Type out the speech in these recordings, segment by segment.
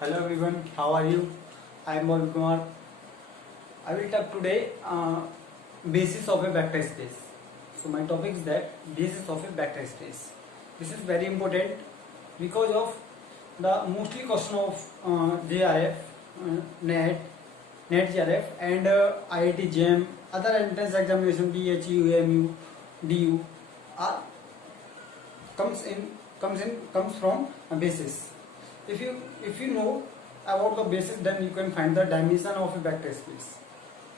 Hello everyone, how are you? I am Mohan Kumar. I will talk today basis of a vector space. So my topic is that basis of a vector space. This is very important because of the mostly question of JRF, NET, JRF and IIT JAM, other entrance examination BHU, AMU, DU are comes from a basis. If you know about the basis, then you can find the dimension of a vector space.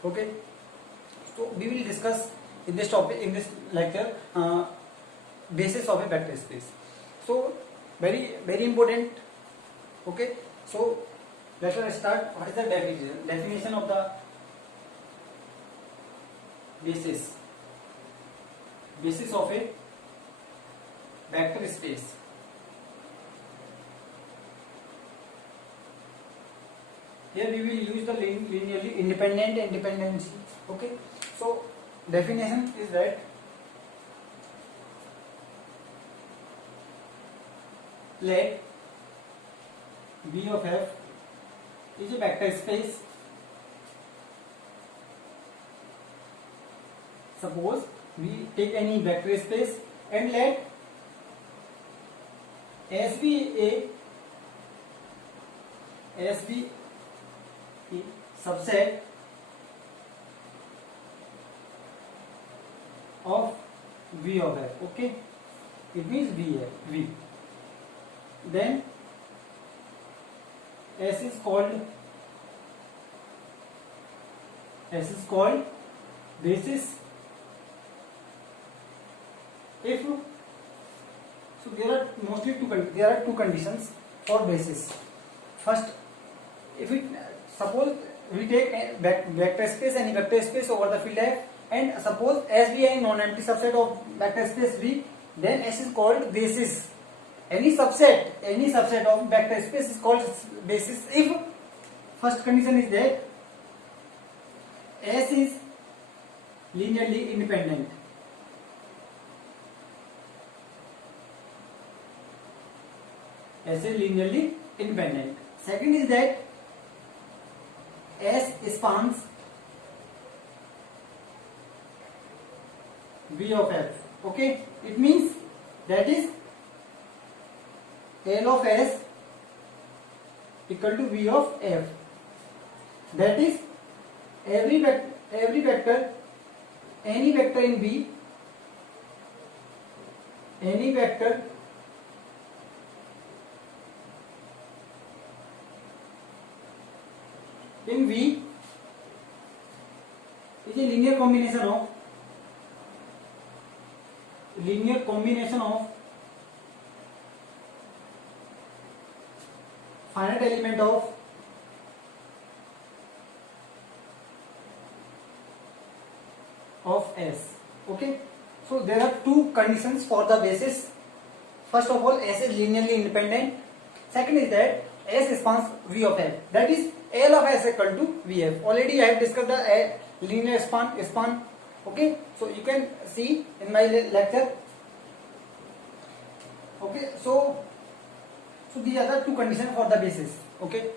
Okay, so we will discuss in this topic, in this lecture, basis of a vector space. So very important. Okay, so let us start. What is the definition of the basis of a vector space? Here we will use the linearly independent and dependency. Okay, so definition is that let V of f is a vector space. Suppose we take any vector space and let S be a subset of V of f. Okay, it means V. Then S is called basis. If so, there are two conditions for basis. First, if it suppose we take a vector space, any vector space over the field F, and suppose S be a non-empty subset of vector space V, then S is called basis. Any subset of vector space is called basis if first condition is that S is linearly independent. S is linearly independent. Second is that S spans V of f. Okay, it means that is L of S equal to V of f. That is every vector, any vector in V, any vector in V is a linear combination of finite element of S. Okay, so there are two conditions for the basis. First of all, S is linearly independent. Second is that S spans V of f. That is L of S equal to Vf. Already I have discussed the linear span. Okay, so you can see in my lecture. Okay, so these are the two conditions for the basis. Okay,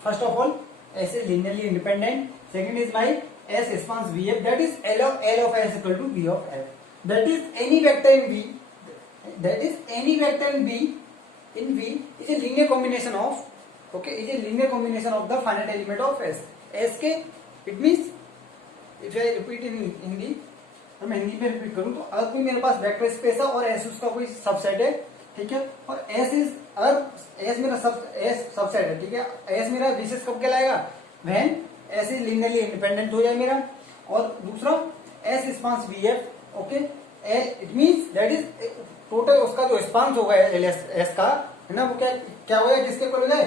first of all, S is linearly independent. Second is my S spans Vf. That is L of S equal to V of f. That is any vector in V. In V is a linear combination of the finite element of S. SK, it means if I repeat in Hindi, तो मैं हिंदी में repeat करूँ तो अगर कोई मेरे पास vector space है और S उसका कोई सबसेट है, ठीक है, और S मेरा सबसेट है, ठीक है, S मेरा बेसिस कब कहलाएगा? When S is linearly independent हो जाए मेरा, और दूसरा S spans VF. Okay, it means that is total उसका जो स्पान्स होगा S का, है ना, वो क्या हो जाए, किसके इक्वल हो जाए?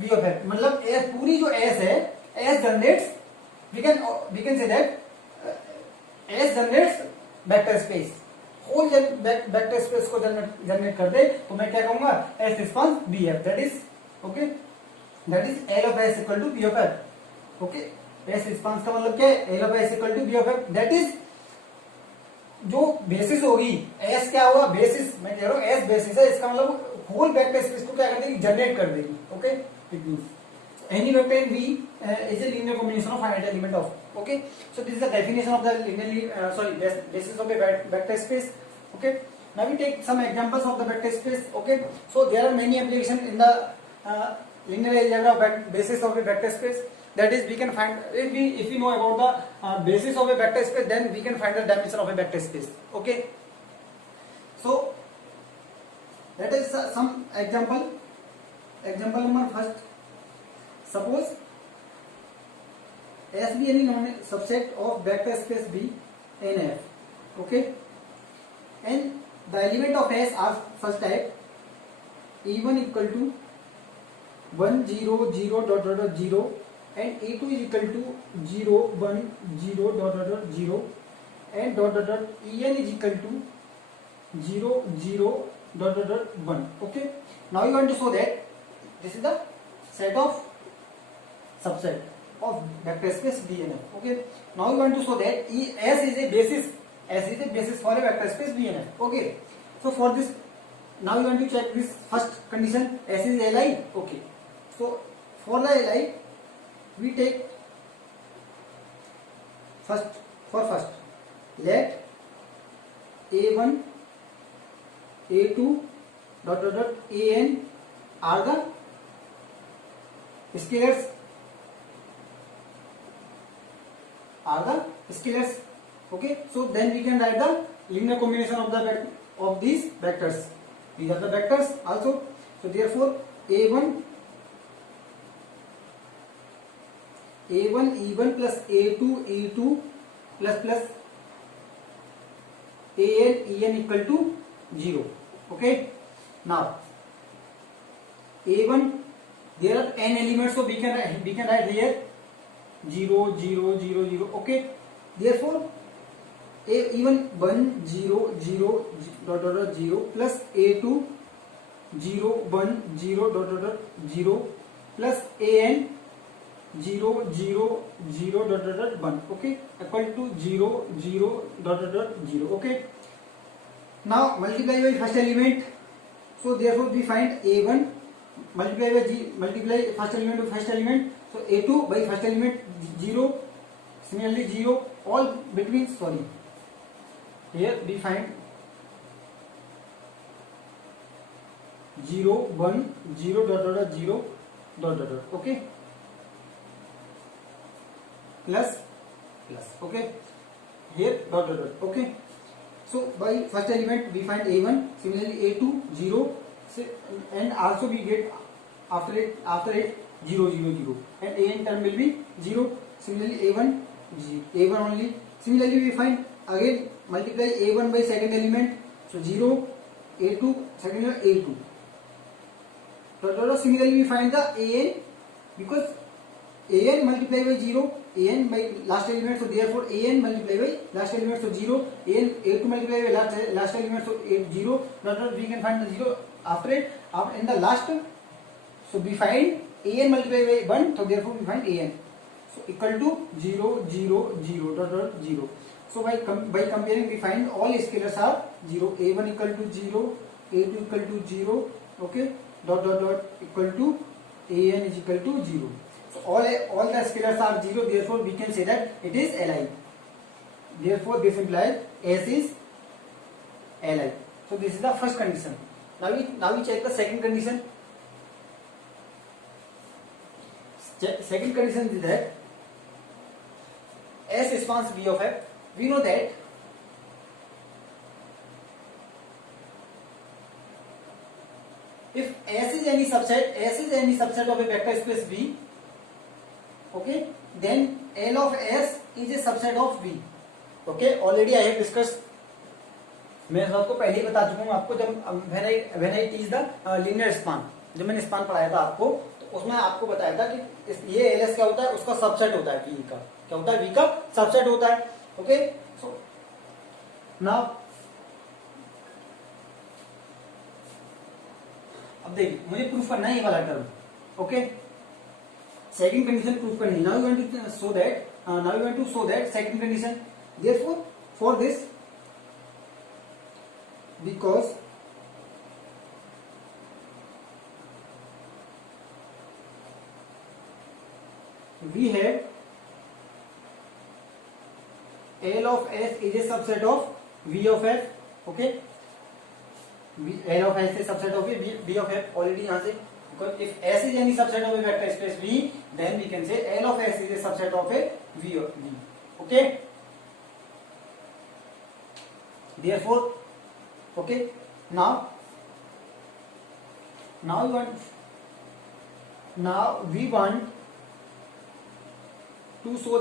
V of f. मतलब S पूरी जो S है, S generates, we can say that S generates vector space. Whole vector space को जनरेट कर दे तो मैं क्या कहूंगा? S spans VF. That is okay, that is L of S equal to V of f. Okay, S spans का मतलब क्या है? L of S equal to V of f. That is जो बेसिस होगी, एस क्या होगा? Basis, मैं कह रहा हूँ एस बेसिस है, इसका मतलब होल वेक्टर स्पेस को क्या कर देगी, जनरेट कर देगी. Okay, it means any vector in V is a linear combination of finite element of. Okay, so this is the definition of the linearly basis of a vector space. Okay, now we take some examples of the vector space. Okay, so there are many applications in the linear algebra of basis of a vector space. That is, we can find, if we know about the basis of a vector space, then we can find the dimension of a vector space. Okay, so that is some example. Example number first. Suppose S be any subset of vector space B and F. Okay, and the element of S are such type E1 equal to 1 0 0 dot dot dot 0 and E2 is equal to 0 1 0 dot dot dot 0 and dot dot dot En is equal to 0 0 dot dot dot 1. Okay, now you want to show that this is the set of subset of vector space B and F. Okay, now we want to show that S is a basis for a vector space B and F. Okay, so for this, now we want to check this first condition, S is Li. Okay, so for the Li we take first let A1 A2 dot dot dot An are the scalars. Okay, so then we can write the linear combination of these vectors. These are the vectors also. So therefore A1 E1 plus A2 E2 plus En equal to 0. Okay, now A1, there are n elements, so we can write here 0 0 0 0. Okay, therefore even 1 0 0 dot dot dot 0 plus A2 0 1 0 dot dot dot 0 plus An 0 0 0 dot dot dot 1. Okay, equal to 0 0 dot dot dot 0. Okay, now multiply by first element, so therefore we find A1 multiply first element with first element, so A2 by first element 0, similarly 0, all between, here we find 0 1 0 dot dot dot 0 dot dot dot. Okay, plus, okay, here dot dot dot. Okay, so by first element we find A1, similarly A2 0, and also we get after it 0 0 0, and An term will be 0, similarly A1 only. Similarly we find again multiply A1 by second element, so 0 A2 second element A2. Similarly we find the An, because An multiply by 0, An by last element, so therefore An multiply by last element, so 0, An A2 multiply by last element, so 0. We can find the 0 after it, in the last, so we find An multiply by 1, so therefore we find An, so equal to 0 0 0 dot dot 0. So by comparing we find all scalars are 0, A1 equal to 0, A2 equal to 0, okay, dot dot dot equal to An is equal to 0. So all the scalars are 0, therefore we can say that it is Li. Therefore this implies S is Li. So this is the first condition. Now we check the second condition. Second condition is that S spans V of F. We know that if S is any subset of a vector space V, okay, then L of S is a subset of V. Okay, already I have discussed, मैं इस बात को पहले ही बता चुका हूँ आपको, जब when I teach the linear span, जब मैंने स्पान पढ़ाया था आपको, तो उसमें आपको बताया था कि ये LS क्या होता है, उसका सबसेट होता है V का, क्या होता है, V का सबसेट होता है. ओके, सो नाउ अब देखिए मुझे प्रूफ करना है ये वाला term. Okay, second condition proof करनी है. Now you want to show that second condition. Therefore for this, because we have L of S is a subset of V of F. Okay, L of S is subset of V of F. Already यहाँ से, because if S is any subset of a vector space V, then we can say L of S is a subset of a V of V. Okay. Therefore, okay, now we want to show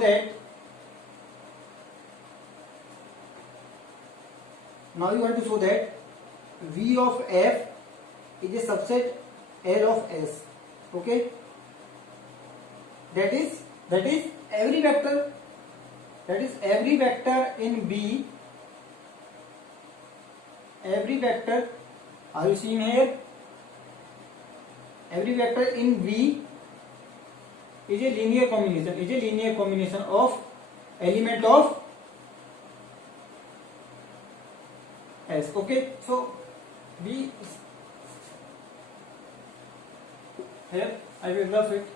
that V of F is a subset L of S. Okay, that is every vector in B. Every vector, are you seeing here? Every vector in V is a linear combination of element of S. Okay, so B here I will graph it.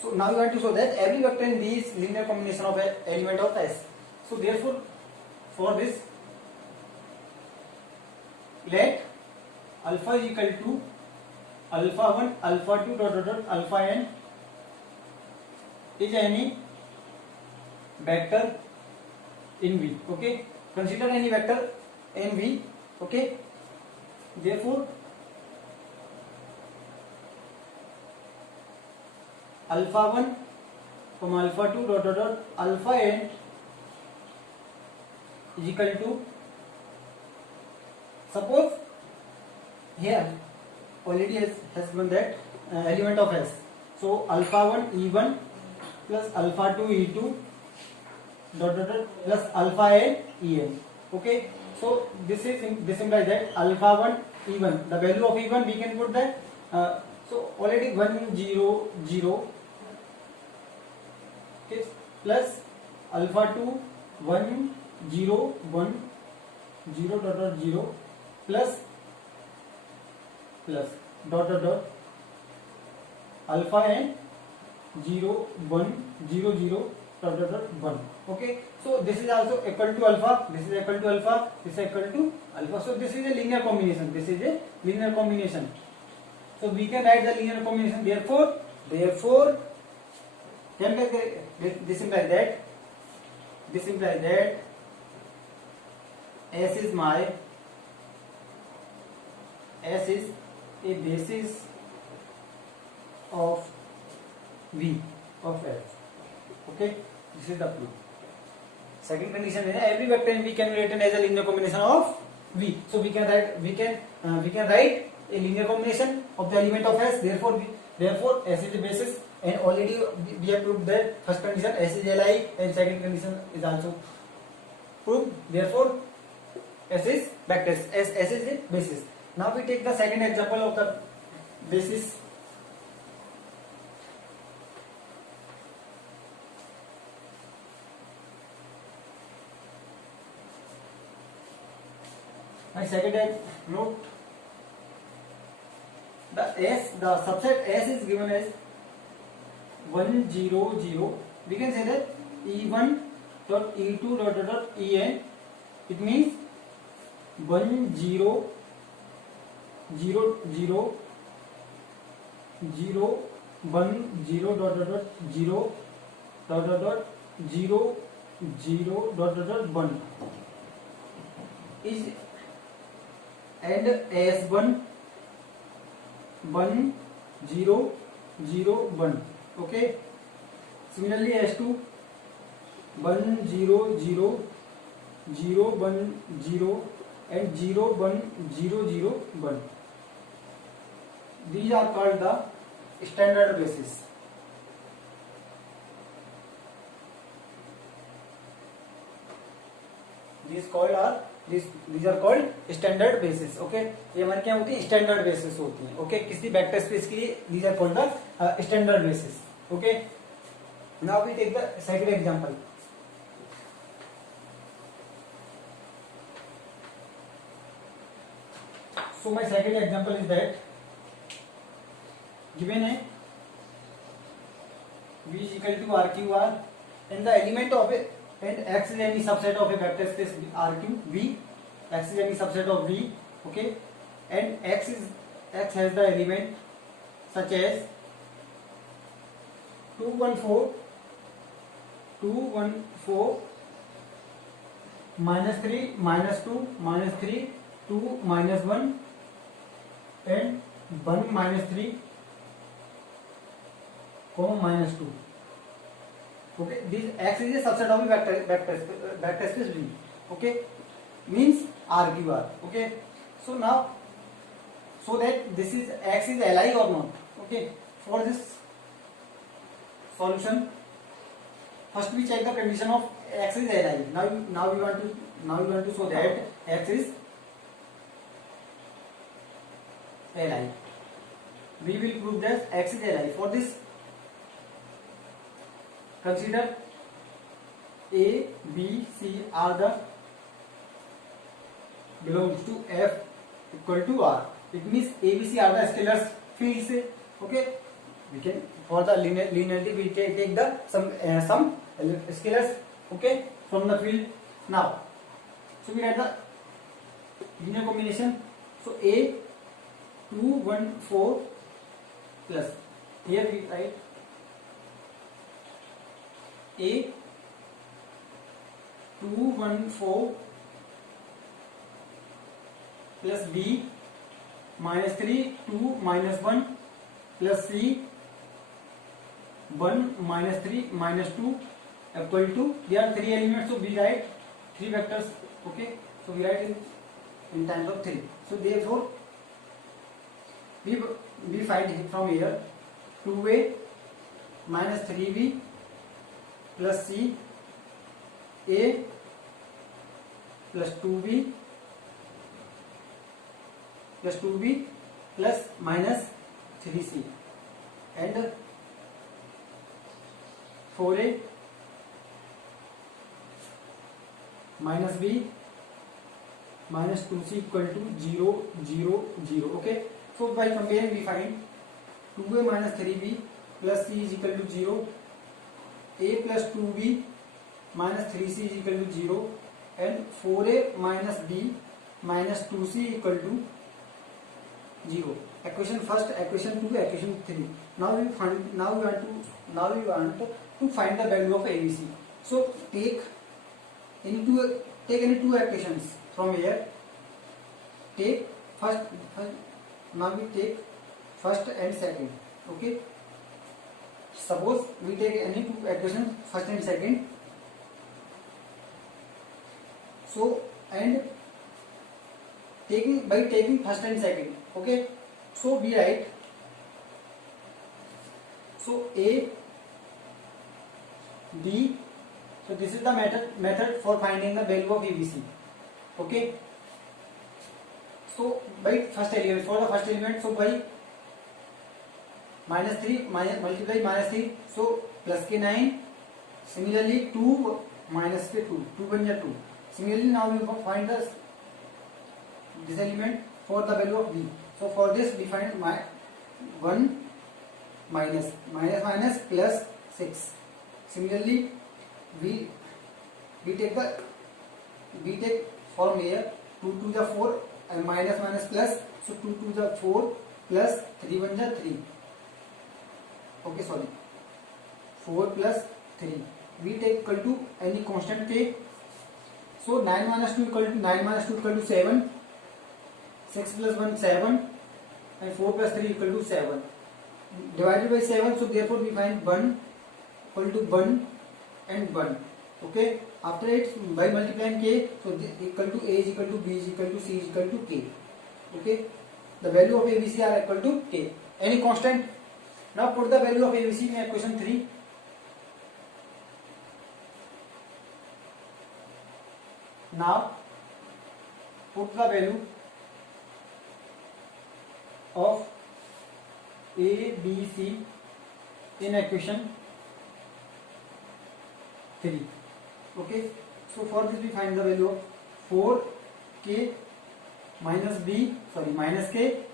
So now you want to show that every vector in B is linear combination of an element of S. So therefore, for this, let alpha is equal to alpha 1, alpha 2 dot alpha n is any vector in V. Okay, consider any vector in V. Okay, therefore alpha 1 comma alpha 2 dot alpha n is equal to, suppose here already has been that element of S. So alpha 1 E1 plus alpha 2 E2 dot plus alpha n En. Okay, so this implies that alpha 1 E1, the value of E1 we can put that so already 1 0 0. Okay, plus alpha 2 1 0 1 0 dot 0 plus dot alpha n 0 1 0 0 dot 1. Okay, so this is also equal to alpha, this is equal to alpha, this is equal to alpha. So this is a linear combination. So we can write the linear combination. Therefore this implies that S is a basis of V of F. Okay, this is the proof. Second condition is every vector in V can be written as a linear combination of V. So we can write a linear combination of the element of S. Therefore S is the basis, and already we have proved that first condition S is Li, and second condition is also proved. Therefore S is vectors. S is the basis. Now we take the second example of the basis. My second note, the subset S is given as 1 0 0. We can say that E1 dot E2 dot En. It means 1 0 0 0 0 1 0 dot 0 dot 0 0 dot 1 is, and S1 1 0 0 1. Okay, similarly S2 1 0 0 0 1 0 and 0 1 0 0 1. These are called the standard basis. These are called standard basis. Okay, ये हमारे क्या होती है, standard basis होती है. Okay, किसी vector space के लिए these are called the standard basis. Okay, now we take the second example. So my second example is that given a V is equal to RQR and the element of a and X is any subset of a vector space RQ V. X is any subset of V. Okay, and X has the element such as 214 minus 3 minus 2 minus 3 2 minus 1 and 1 minus 3 comma minus 2. Okay, this X is a subset of a vector space V. Okay, means RQR. Okay, so now so that this is X is Li or not. Okay, for this solution, first we check the condition of X is Li. Now we want to show that X is Li. We will prove that X is Li. For this, consider A, B, C are the belongs to F equal to R. It means A, B, C are the scalars fields. Okay, we can for the linearity we take the some scalars. Okay, from the field. Now, so we write the linear combination. So A 214 plus here we write A 214 plus B minus 3 2 minus 1 plus C 1 minus 3 minus 2 equal to, there are 3 elements, so we write 3 vectors. Okay, so we write in times of 3. So therefore we find from here 2A minus 3B plus C A plus 2B plus 2B plus minus 3C and 4A minus B minus 2C equal to 0 0 0. Okay, so by comparing we find 2A minus 3B plus C is equal to 0, A plus 2B minus 3C is equal to 0 and 4A minus B minus 2C equal to 0. Equation first, equation 2, equation 3. Now we want to find the value of ABC. So take any two equations from here. Take first. Now we take first and second. Okay. Suppose we take any two equations, first and second. So and by taking first and second. Okay. So we write. So A, B. So this is the method for finding the value of ABC. Okay. So by first element, for the first element, so by minus 3 multiply minus 3, so plus k 9. Similarly 2 minus k 2, 2 1 2. Similarly now we find this element for the value of B. So for this we find 1 minus plus 6. Similarly we take from here 2 to the 4 and minus plus, so 2 to the 4 plus 3 1 3. Okay, sorry, 4 plus 3. We take equal to any constant k. So 9 minus 2 equal to 7. 6 plus 1 7 and 4 plus 3 equal to 7. Divided by 7, so therefore we find 1 equal to 1 and 1. Okay, after it by multiplying k, so equal to A is equal to B is equal to C is equal to k. Okay, the value of ABC are equal to k. Any constant. Now put the value of ABC in equation 3. Now put the value of A, B, C in equation 3. Okay, so for this we find the value of 4k minus b, sorry, minus k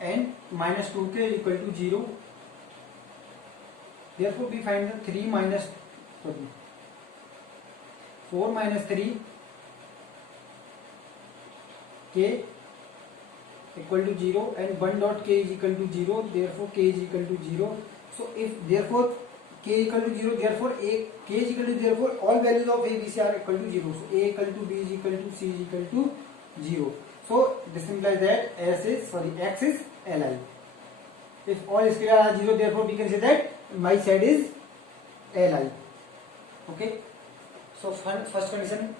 and minus 2k is equal to 0. Therefore we find the 4 minus 3 k equal to 0 and 1 dot k is equal to 0. Therefore k is equal to 0. So if therefore k equal to 0, therefore k is equal to, therefore all values of a, b, c are equal to 0. So a equal to, b is equal to, c is equal to 0. So this implies that x is Li. If all scalar are 0, therefore we can say that my side is Li. Okay. So first condition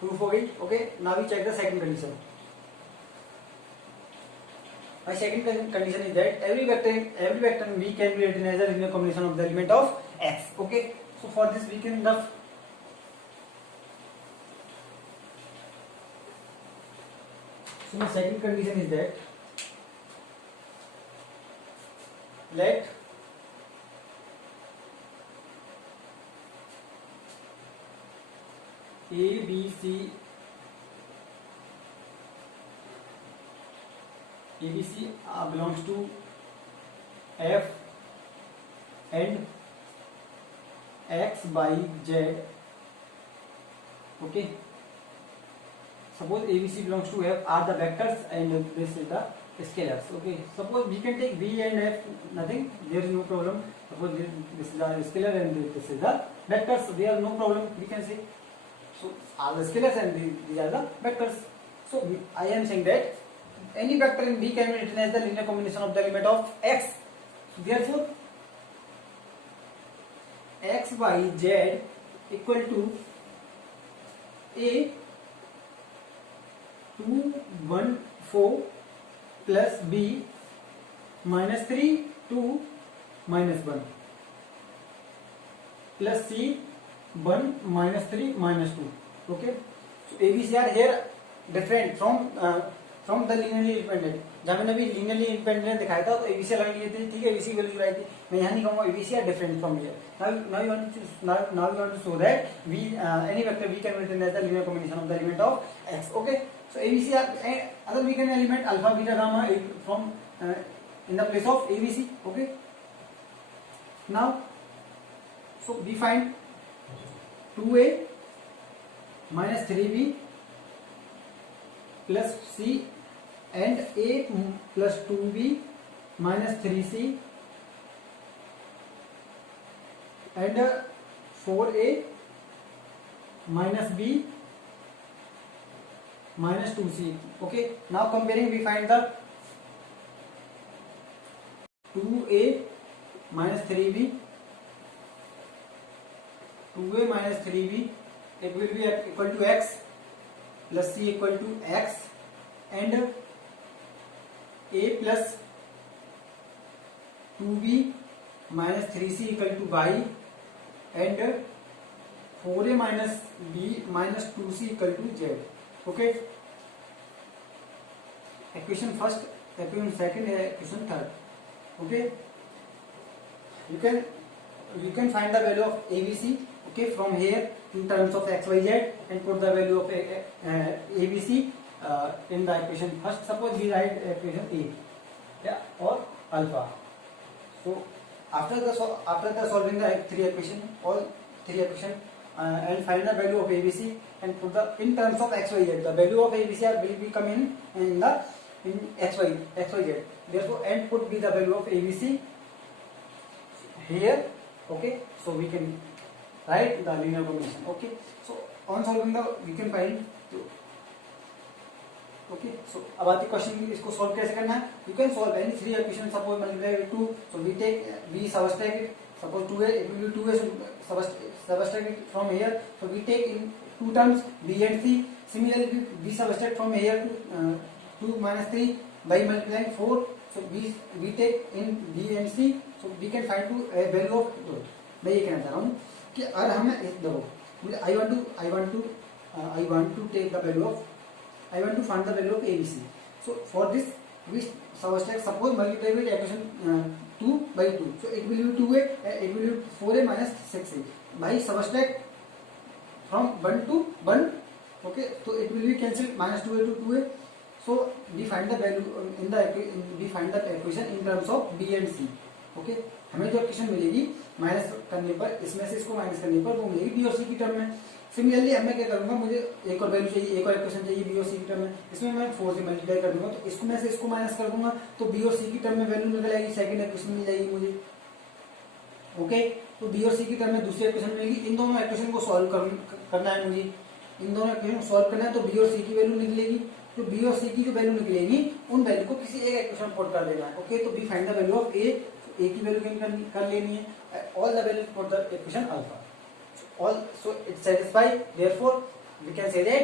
proof हो गई. Okay. Now we check the second condition. My second condition is that every vector in V can be written as a linear combination of the element of x. Okay. So for this we can rough. So my second condition is that let ABC belongs to F and X by Z. Okay. Suppose ABC belongs to F are the vectors and this is the scalars. Okay. Suppose we can take V and F, nothing. There is no problem. Suppose this is the scalar and this is the vectors. There are no problem. We can say. So are the scalars and these are the vectors. So I am saying that any vector in V can be written as the linear combination of the element of X. Therefore, X by Z equal to A 2 1 4 plus B minus 3 2 minus 1 plus C 1 minus 3 minus 2. Okay. So ABC are here different from the linearly independent. जब मैंने अभी linearly independent दिखाया था तो ABC अलग लिए थे, ठीक है, ABC की वैल्यू आई थी. मैं यहाँ नहीं कहूँगा ABC are different from here. Now you want to show that any vector V can be written as the linear combination of the element of X. Okay. So ABC are other we can element alpha, beta, gamma from in the place of ABC. Okay. Now, so we find 2A minus 3B plus C and A plus 2B minus 3C and 4A minus B minus 2C. Okay. Now comparing we find the 2A minus 3B, 2A minus 3B, it will be equal to X plus C equal to X and A plus 2B minus 3C equal to Y and 4A minus B minus 2C equal to Z. Okay. Equation first, equation second, equation third. Okay. You can find the value of ABC. Okay, from here in terms of x, y, z and put the value of ABC in the equation first. Suppose we write equation A, yeah, or alpha. So after the solving the all three equation and find the value of ABC and put the in terms of x, y, z. The value of ABC will be come in x, y, z. Therefore, and put be the value of ABC here. Okay, so we can write the linear combination. Okay, so on solving we can find. Okay, so अब आती question इसको solve कैसे करना है. You can solve any three equation. Suppose multiply with 2, so we take B subtract it. Suppose 2A, it will be 2A, so subtract it from here. So we take in two terms B and C. Similarly, B subtract from here to 2 minus 3 by multiplying 4. So we take in B and C. So we can find a value of 2. मैं ये कहना चाह रहा हूँ कि अगर हमें देखो I want to take the value of I want to find the value of ABC. So for this we subtract, suppose multiply with equation 2 by 2. So it will be 2A, it will be 4A minus 6A. By subtract from 1 to 1. Okay, so it will will be cancelled, minus 2a to 2a. So we find the value we find the equation in terms of b and c. Okay, हमें जो equation मिलेगी minus करने पर, इसमें से इसको minus करने पर वो मिलेगी बी और सी की टर्म में. सिमिलरली अब मैं क्या करूंगा, मुझे एक और वैल्यू चाहिए, एक और इक्वेशन चाहिए बी और सी की टर्म में, इसमें मैं 4 से मल्टीप्लाई कर दूंगा, तो इसको मैं से इसको माइनस कर दूंगा, तो बी और सी की टर्म में वैल्यू निकल आएगी, सेकंड इक्वेशन मिल जाएगी मुझे. ओके, तो बी और सी की टर्म में दूसरी इक्वेशन मिलेगी. इन दोनों इक्वेशन को सॉल्व करना है मुझे, इन दोनों इक्वेशन को सॉल्व करना है, तो बी और सी की वैल्यू निकलेगी. तो बी और सी की जो वैल्यू निकलेगी उन वैल्यू को किसी एक इक्वेशन में पुट कर देना है. ओके, तो B find the value of A की वैल्यू कर लेनी है, all the value for the equation alpha. All so it satisfies. Therefore, we can say that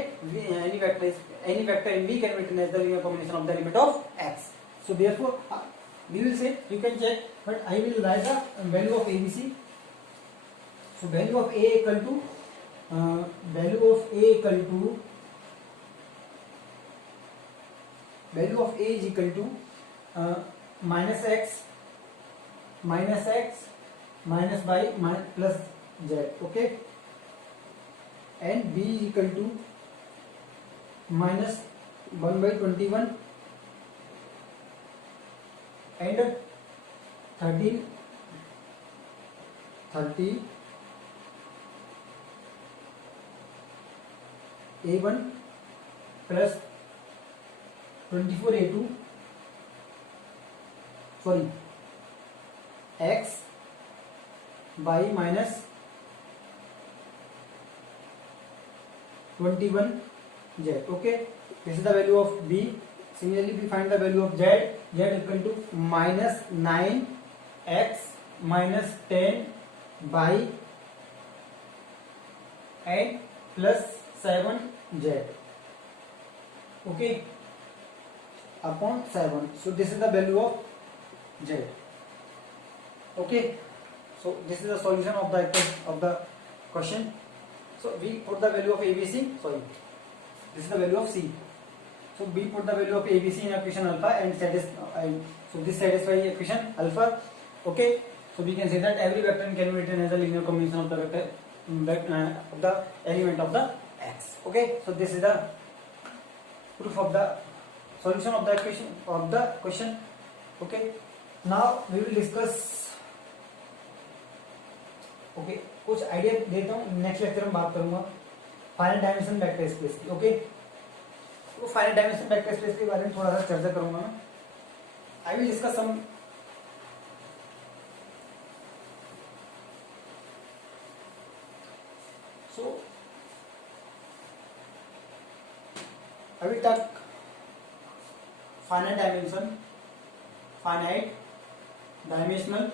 any vector in V can be written as the linear combination of the element of X. So therefore, we will say you can check, but I will write the value of ABC. So value of A equal to value of A is equal to minus x minus by plus z. Okay, and b is equal to minus 1 by 21 and 30 a1 plus 24 a2, sorry, x by minus 21 z. Okay, this is the value of b. Similarly, we find the value of z. Z equal to minus 9 x minus 10 by and plus 7 z. Okay, upon 7. So this is the value of z. Okay, so this is the solution of the question. So we put the value of ABC. Sorry, this is the value of C. So we put the value of ABC in equation alpha and so this satisfies equation alpha. Okay, so we can say that every vector can be written as a linear combination of the of the element of the X. Okay, so this is the proof of the solution of the equation of the question. Okay, now we will discuss. Okay, कुछ idea देता हूँ. Next lecture में बात करूंगा finite dimension vector space की. Okay, तो finite dimension vector space के बारे में थोड़ा सा चर्चा करूंगा मैं. I will discuss some so I will talk finite dimensional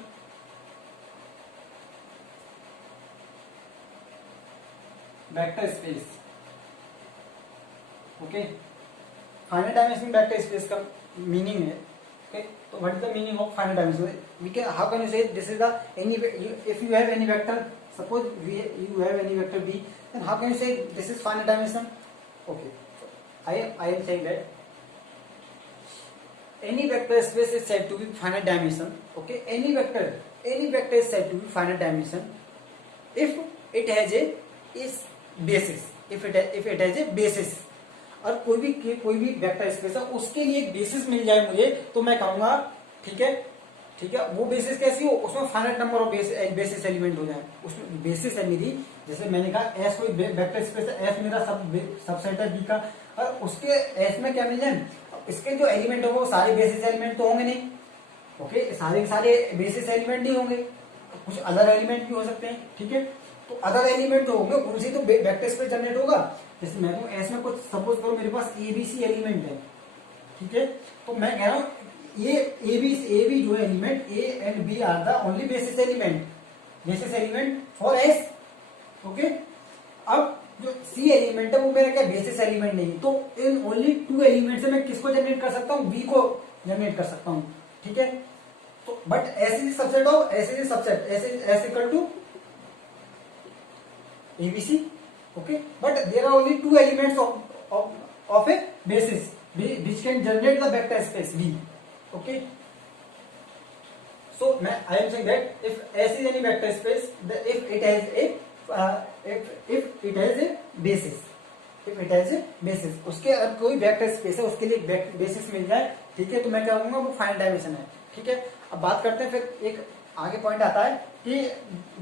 vector space. Okay, finite dimensional vector space का मीनिंग है. ओके, तो what is the meaning of finite dimensional? We can, how can you say this is the any, if you have any vector, suppose you have any vector b, then how can you say this is finite dimension? Okay, I am saying that any vector space is said to be finite dimension. Okay, any vector is said to be finite dimension if it has a basis. If it has a basis, और कोई भी vector space है उसके लिए एक basis मिल जाए मुझे, तो मैं कहूंगा ठीक है. वो बेसिस कैसी हो, उसमें finite number of basis element हो जाए. उसमें बेसिस है मेरी, जैसे मैंने कहा एस कोई वेक्टर स्पेस है, एस मेरा सबसेट है बी का, और उसके एस में क्या मिल जाए, इसके जो एलिमेंट होंगे वो सारे बेसिस एलिमेंट तो होंगे नहीं. ओके, सारे बेसिस एलिमेंट नहीं होंगे, कुछ अदर एलिमेंट भी हो सकते हैं. ठीक है, तो अदर एलिमेंट होंगे, उनसे तो वेक्टर स्पेस जनरेट होगा. जैसे मैं कहूँ एस में कुछ सपोज करो मेरे पास एबीसी एलिमेंट है. ठीक है, तो मैं कह रहा हूँ ये एबी जो element A and B are the only basis element for S. Okay, अब जो सी एलिमेंट है वो मेरा क्या बेसिस एलिमेंट नहीं, तो इन ओनली 2 एलिमेंट से मैं किसको जनरेट कर सकता हूँ, बी को जनरेट कर सकता हूँ. ठीक है, तो but S is subset of S equal to ABC. Okay, but there are only 2 elements of a basis which can generate the vector space B. Okay, so I am saying that if S is any vector space, if it has a basis, if it has a basis, उसके अगर कोई vector space है उसके लिए basis मिल जाए, ठीक है, तो मैं क्या कहूंगा वो फाइनाइट डायमेंशन है, ठीक है। अब बात करते हैं फिर एक आगे पॉइंट आता है कि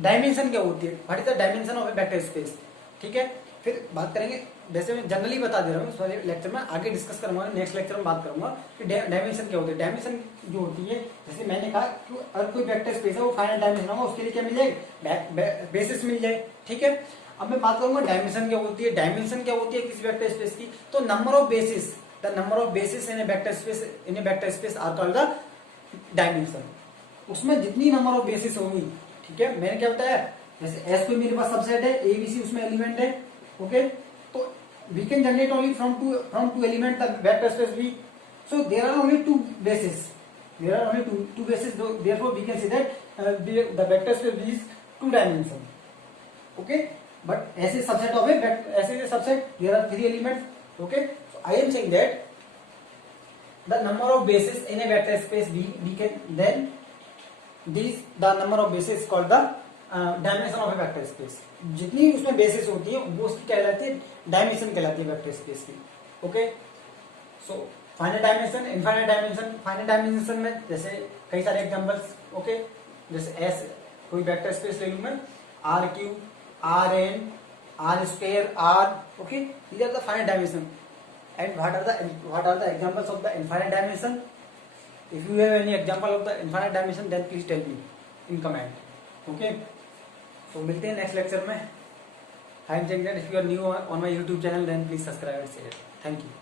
डायमेंशन क्या होती है, what is the dimension of A vector space, ठीक है। फिर बात करेंगे, वैसे मैं जनरली बता दे रहा हूँ, सॉरी लेक्चर में आगे डिस्कस करूंगा, नेक्स्ट लेक्चर में बात करूंगा कि डायमेंशन क्या होती है। डायमेंशन जो होती है, जैसे मैंने कहा कि अगर कोई वेक्टर स्पेस है वो फाइनाइट डायमेंशन होगा, उसके लिए क्या मिल जाए, बेसिस मिल जाए, ठीक है। अब मैं बात करूंगा डायमेंशन क्या होती है। डायमेंशन क्या होती है किसी वेक्टर स्पेस की, तो number of basis, the number of basis in a vector space are called the dimension. उसमें जितनी नंबर ऑफ बेसिस होंगी, ठीक है, मैंने क्या बताया, जैसे एस कोई मेरे पास सबसेट है, एबीसी उसमें एलिमेंट है, ओके, तो we can generate only from two element the vector space B, so there are only two basis, there are only two basis, therefore we can say that the vector space B is two dimension, okay. But ऐसे subset of ऐसे subset there are 3 elements, okay. So I am saying that the number of bases in a vector space we can then the number of bases is called the dimension of a vector space। जितनी उसमें basis होती है वो उसकी कहलाती है dimension कहलाती है वेक्टर स्पेस की, okay. So finite dimension, infinite dimension. Finite dimension में जैसे कई सारे एग्जांपल्स, ओके, जैसे एस कोई वेक्टर स्पेस ले लूं मैं, R Q, R N, R square, R, okay, these are the finite dimension. And what are the examples of the infinite dimension? If you have any example of the infinite dimension, then please tell me in comment. Okay? So मिलते हैं next lecture में. I am saying that if you are new on my YouTube channel, then please subscribe and share. Thank you.